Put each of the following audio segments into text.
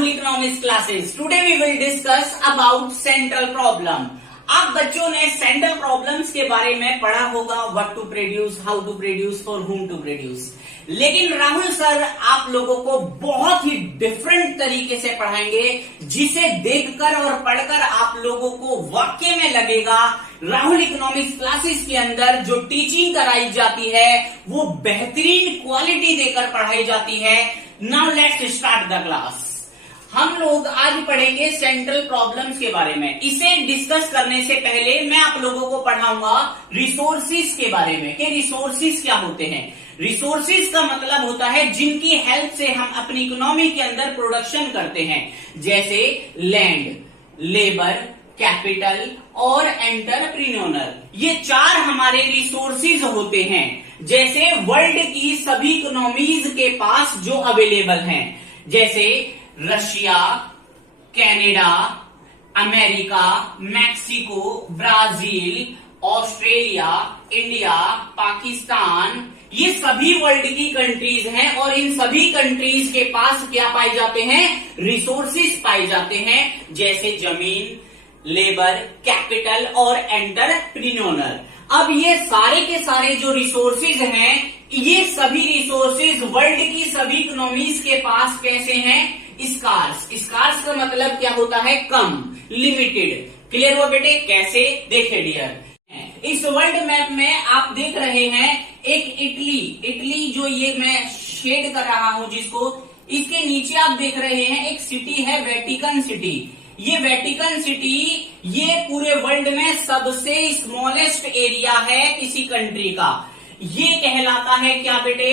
Rahul Economics classes. Today we will discuss about central problem. आप बच्चों ने central problems के बारे में पढ़ा होगा, what to produce, how to produce, for whom to produce. लेकिन राहुल सर आप लोगों को बहुत ही डिफरेंट तरीके से पढ़ाएंगे, जिसे देखकर और पढ़कर आप लोगों को वाकई में लगेगा राहुल इकोनॉमिक्स क्लासेस के अंदर जो टीचिंग कराई जाती है वो बेहतरीन क्वालिटी देकर पढ़ाई जाती है। Now let's start the class. हम लोग आज पढ़ेंगे सेंट्रल प्रॉब्लम्स के बारे में। इसे डिस्कस करने से पहले मैं आप लोगों को पढ़ाऊंगा रिसोर्सिस के बारे में कि रिसोर्सिस क्या होते हैं। रिसोर्सिस का मतलब होता है जिनकी हेल्प से हम अपनी इकोनॉमी के अंदर प्रोडक्शन करते हैं, जैसे लैंड, लेबर, कैपिटल और एंटरप्रेन्योर। ये चार हमारे रिसोर्सिस होते हैं, जैसे वर्ल्ड की सभी इकोनॉमीज के पास जो अवेलेबल हैं, जैसे Russia, Canada, America, Mexico, Brazil, Australia, India, Pakistan, ये सभी वर्ल्ड की कंट्रीज हैं और इन सभी कंट्रीज के पास क्या पाए जाते हैं? रिसोर्सिस पाए जाते हैं, जैसे जमीन, लेबर, कैपिटल और एंटरप्रेन्योर। अब ये सारे के सारे जो रिसोर्सिस हैं, ये सभी रिसोर्सिस वर्ल्ड की सभी इकोनॉमीज के पास कैसे हैं? स्कार्स। स्कार्स का मतलब क्या होता है? कम, लिमिटेड। क्लियर हुआ बेटे? कैसे? देखिए डियर, इस वर्ल्ड मैप में आप देख रहे हैं एक इटली जो ये मैं शेड कर रहा हूं जिसको, इसके नीचे आप देख रहे हैं एक सिटी है वेटिकन सिटी। ये वेटिकन सिटी ये पूरे वर्ल्ड में सबसे स्मॉलेस्ट एरिया है किसी कंट्री का। ये कहलाता है क्या बेटे?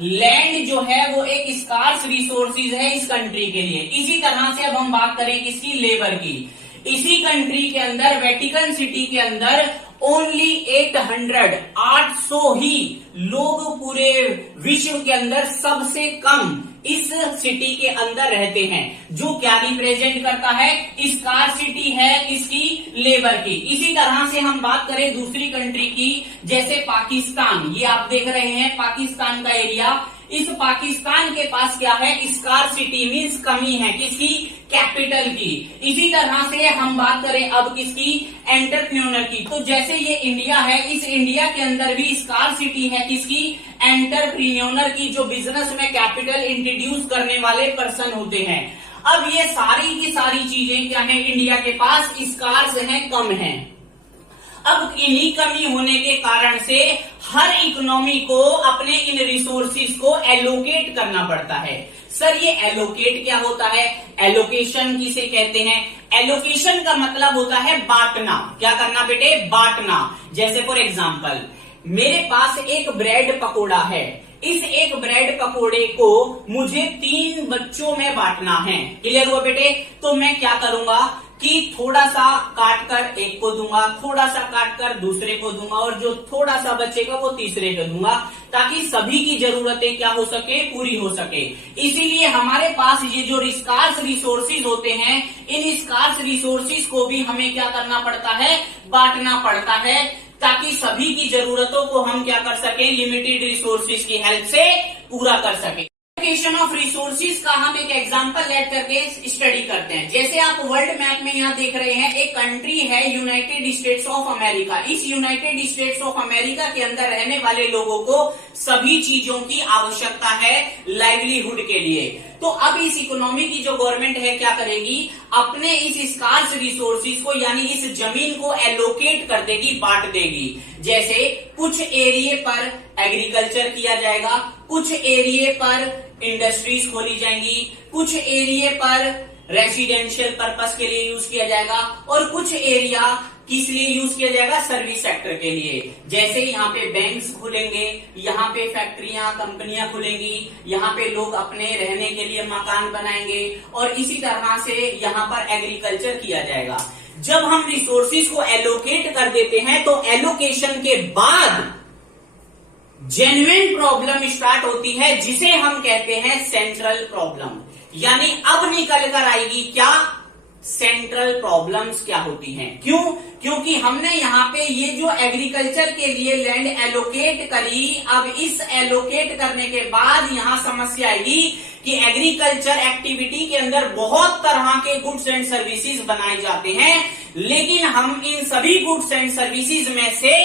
लैंड जो है वो एक स्कार्स रिसोर्सिस है इस कंट्री के लिए। इसी तरह से अब हम बात करें किसकी? लेबर की। इसी कंट्री के अंदर वेटिकन सिटी के अंदर ओनली 800 ही लोग पूरे विश्व के अंदर सबसे कम इस सिटी के अंदर रहते हैं, जो क्या रिप्रेजेंट करता है? स्कार्सिटी है किसकी? लेबर की। इसी तरह से हम बात करें दूसरी कंट्री की, जैसे पाकिस्तान। ये आप देख रहे हैं पाकिस्तान का एरिया। इस पाकिस्तान के पास क्या है? स्कार्सिटी मीन्स कमी है किसकी? कैपिटल की। इसी तरह से हम बात करें अब किसकी? एंटरप्रेन्योर की। तो जैसे ये इंडिया है, इस इंडिया के अंदर भी स्कार्सिटी है किसकी? एंटरप्रेन्योर की, जो बिजनेस में कैपिटल इंट्रोड्यूस करने वाले पर्सन होते हैं। अब ये सारी की सारी चीजें क्या है? इंडिया के पास स्कार्स हैं, कम है। अब इन्हीं कमी होने के कारण से हर इकोनॉमी को अपने इन रिसोर्सिस को एलोकेट करना पड़ता है। सर ये एलोकेट क्या होता है? एलोकेशन किसे कहते हैं? एलोकेशन का मतलब होता है बांटना। क्या करना बेटे? बांटना। जैसे फॉर एग्जांपल मेरे पास एक ब्रेड पकोड़ा है, इस एक ब्रेड पकोड़े को मुझे 3 बच्चों में बांटना है। क्लियर हुआ बेटे? तो मैं क्या करूंगा कि थोड़ा सा काट कर एक को दूंगा, थोड़ा सा काट कर दूसरे को दूंगा और जो थोड़ा सा बचेगा वो तीसरे को दूंगा, ताकि सभी की जरूरतें क्या हो सके? पूरी हो सके। इसीलिए हमारे पास ये जो स्कार्स रिसोर्सिस होते हैं, इन स्कार्स रिसोर्सिस को भी हमें क्या करना पड़ता है? बांटना पड़ता है, ताकि सभी की जरूरतों को हम क्या कर सके? लिमिटेड रिसोर्सिस की हेल्प से पूरा कर सके। एलोकेशन ऑफ रिसोर्सिस का हम एक एग्जांपल लेट करके स्टडी करते हैं। जैसे आप वर्ल्ड मैप में यहाँ देख रहे हैं एक कंट्री है यूनाइटेड स्टेट्स ऑफ अमेरिका। इस यूनाइटेड स्टेट्स ऑफ अमेरिका के अंदर रहने वाले लोगों को सभी चीजों की आवश्यकता है लाइवलीहुड के लिए। तो अब इस इकोनॉमी की जो गवर्नमेंट है क्या करेगी? अपने इस स्कार्स रिसोर्सिस को यानी इस जमीन को एलोकेट कर देगी, बांट देगी। जैसे कुछ एरिया पर एग्रीकल्चर किया जाएगा, कुछ एरिया पर इंडस्ट्रीज खोली जाएंगी, कुछ एरिया पर रेसिडेंशियल पर्पस के लिए यूज किया जाएगा और कुछ एरिया किस लिए यूज किया जाएगा? सर्विस सेक्टर के लिए। जैसे यहाँ पे बैंक्स खुलेंगे, यहाँ पे फैक्ट्रियां, कंपनियां खुलेंगी, यहाँ पे लोग अपने रहने के लिए मकान बनाएंगे और इसी तरह से यहाँ पर एग्रीकल्चर किया जाएगा। जब हम रिसोर्सिस को एलोकेट कर देते हैं तो एलोकेशन के बाद जेन्युइन प्रॉब्लम स्टार्ट होती है, जिसे हम कहते हैं सेंट्रल प्रॉब्लम। यानी अब निकल कर आएगी क्या? सेंट्रल प्रॉब्लम्स क्या होती हैं। क्यों? क्योंकि हमने यहाँ पे ये जो एग्रीकल्चर के लिए लैंड एलोकेट करी, अब इस एलोकेट करने के बाद यहाँ समस्या आएगी कि एग्रीकल्चर एक्टिविटी के अंदर बहुत तरह के गुड्स एंड सर्विसेज बनाए जाते हैं, लेकिन हम इन सभी गुड्स एंड सर्विसेज में से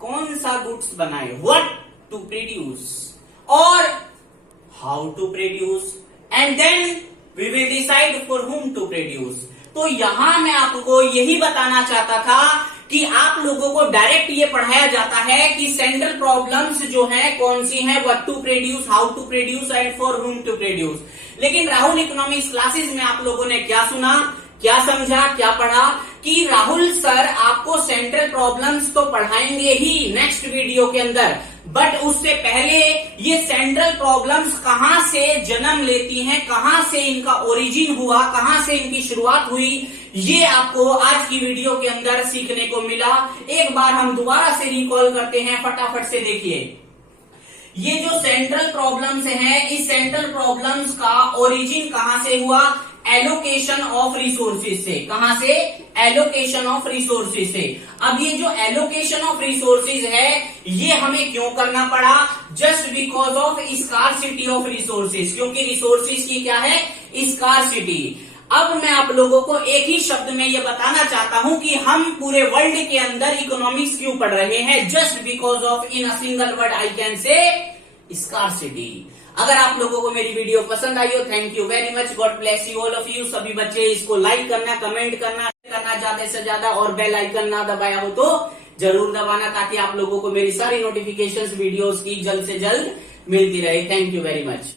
कौन सा गुड्स बनाए, व्हाट टू प्रोड्यूस और how to produce, and then we will decide for whom to produce. तो यहां मैं आपको यही बताना चाहता था कि आप लोगों को डायरेक्ट ये पढ़ाया जाता है कि सेंट्रल प्रॉब्लम्स जो है कौन सी है, what to produce, how to produce and for whom to produce. लेकिन राहुल इकोनॉमिक्स क्लासेस में आप लोगों ने क्या सुना, क्या समझा, क्या पढ़ा कि राहुल सर आपको सेंट्रल प्रॉब्लम्स तो पढ़ाएंगे ही नेक्स्ट वीडियो के अंदर, बट उससे पहले ये सेंट्रल प्रॉब्लम्स कहां से जन्म लेती हैं, कहां से इनका ओरिजिन हुआ, कहां से इनकी शुरुआत हुई, ये आपको आज की वीडियो के अंदर सीखने को मिला। एक बार हम दोबारा से रिकॉल करते हैं, फटाफट से देखिए। ये जो सेंट्रल प्रॉब्लम्स हैं, इस सेंट्रल प्रॉब्लम्स का ओरिजिन कहां से हुआ, एलोकेशन ऑफ रिसोर्सेज से। कहां से, एलोकेशन ऑफ रिसोर्सेज से। अब ये जो एलोकेशन ऑफ रिसोर्सेज है, ये हमें क्यों करना पड़ा, just because of scarcity of resources, क्योंकि रिसोर्सेज की क्या है, स्कार्सिटी। अब मैं आप लोगों को एक ही शब्द में ये बताना चाहता हूं कि हम पूरे वर्ल्ड के अंदर इकोनॉमिक्स क्यों पढ़ रहे हैं, just because of in a single word I can say scarcity. अगर आप लोगों को मेरी वीडियो पसंद आई हो, thank you very much, God bless you all of you. सभी बच्चे इसको लाइक करना, कमेंट करना ज्यादा से ज्यादा, और बेल आइकन ना दबाया हो तो जरूर दबाना, ताकि आप लोगों को मेरी सारी नोटिफिकेशंस वीडियोस की जल्द से जल्द मिलती रहे। Thank you very much.